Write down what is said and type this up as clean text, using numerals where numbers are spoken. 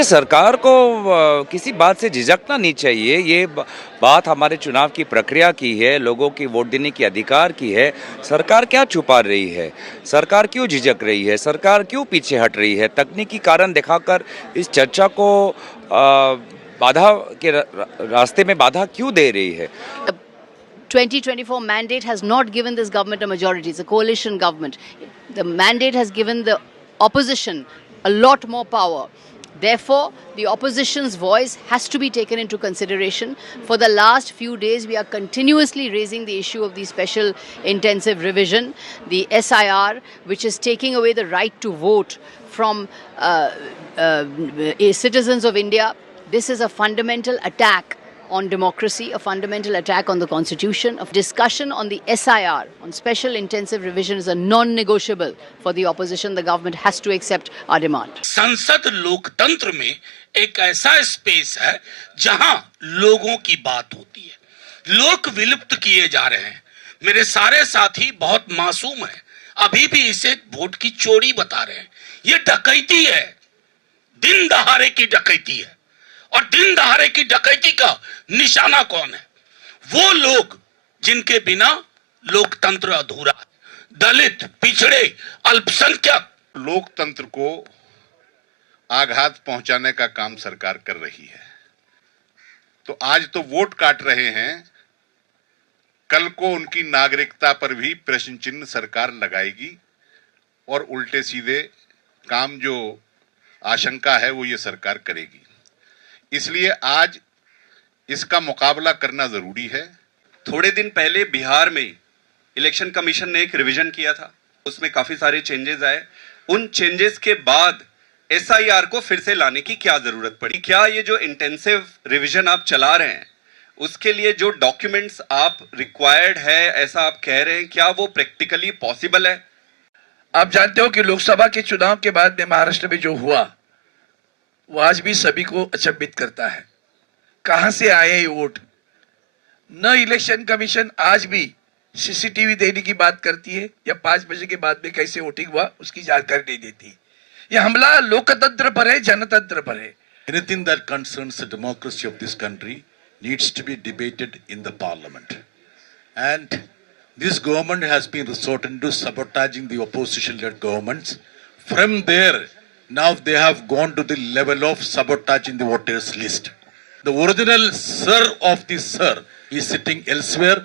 ये सरकार को किसी बात से झिझकना नहीं चाहिए। ये बात हमारे चुनाव की प्रक्रिया की है, लोगों की वोट देने की अधिकार की है। सरकार क्या छुपा रही है? सरकार क्यों झिझक रही है? सरकार क्यों पीछे हट रही है? तकनीकी कारण दिखाकर इस चर्चा को बाधा के रास्ते में बाधा क्यों दे रही है? 2024 mandate has not given this government a majority. It's a coalition government. The mandate has given the opposition a lot more power. Therefore, the opposition's voice has to be taken into consideration. For the last few days, we are continuously raising the issue of the special intensive revision, the SIR, which is taking away the right to vote from citizens of India. This is a fundamental attack on democracy, a fundamental attack on the constitution. A discussion on the SIR, on special intensive revision, is a non-negotiable for the opposition. The government has to accept our demand. संसद लोकतंत्र में एक ऐसा space है जहां लोगों की बात होती है। लोग विलुप्त किए जा रहे हैं। मेरे सारे साथी बहुत मासूम हैं, अभी भी इसे वोट की चोरी बता रहे हैं। ये डकैती है, दिन दहाड़े की डकैती है। और दिन दहाड़े की डकैती का निशाना कौन है? वो लोग जिनके बिना लोकतंत्र अधूरा है। दलित, पिछड़े, अल्पसंख्यक। लोकतंत्र को आघात पहुंचाने का काम सरकार कर रही है। तो आज तो वोट काट रहे हैं, कल को उनकी नागरिकता पर भी प्रश्न चिन्ह सरकार लगाएगी और उल्टे सीधे काम जो आशंका है वो ये सरकार करेगी। इसलिए आज इसका मुकाबला करना जरूरी है। थोड़े दिन पहले बिहार में इलेक्शन कमीशन ने एक रिवीजन किया था, उसमें काफी सारे चेंजेस आए। उन चेंजेस के बाद एसआईआर को फिर से लाने की क्या जरूरत पड़ी? क्या ये जो इंटेंसिव रिवीजन आप चला रहे हैं, उसके लिए जो डॉक्यूमेंट्स आप रिक्वायर्ड है, ऐसा आप कह रहे हैं, क्या वो प्रैक्टिकली पॉसिबल है? आप जानते हो कि लोकसभा के चुनाव के बाद में महाराष्ट्र में जो हुआ वो आज भी सभी को अचंभित करता है। कहां से आए ये वोट? न इलेक्शन कमीशन आज भी सीसीटीवी देने की बात करती है या 5 बजे के बाद में कैसे वोटिंग हुआ उसकी जानकारी नहीं देती। ये हमला लोकतंत्र पर है, जनतंत्र पर है। Anything that concerns the democracy of this country needs to be debated in the parliament. And this government has been resorting to sabotaging the opposition-led governments. From there, now they have gone to the level of sabotaging the voters list. The original sir of the sir is sitting elsewhere.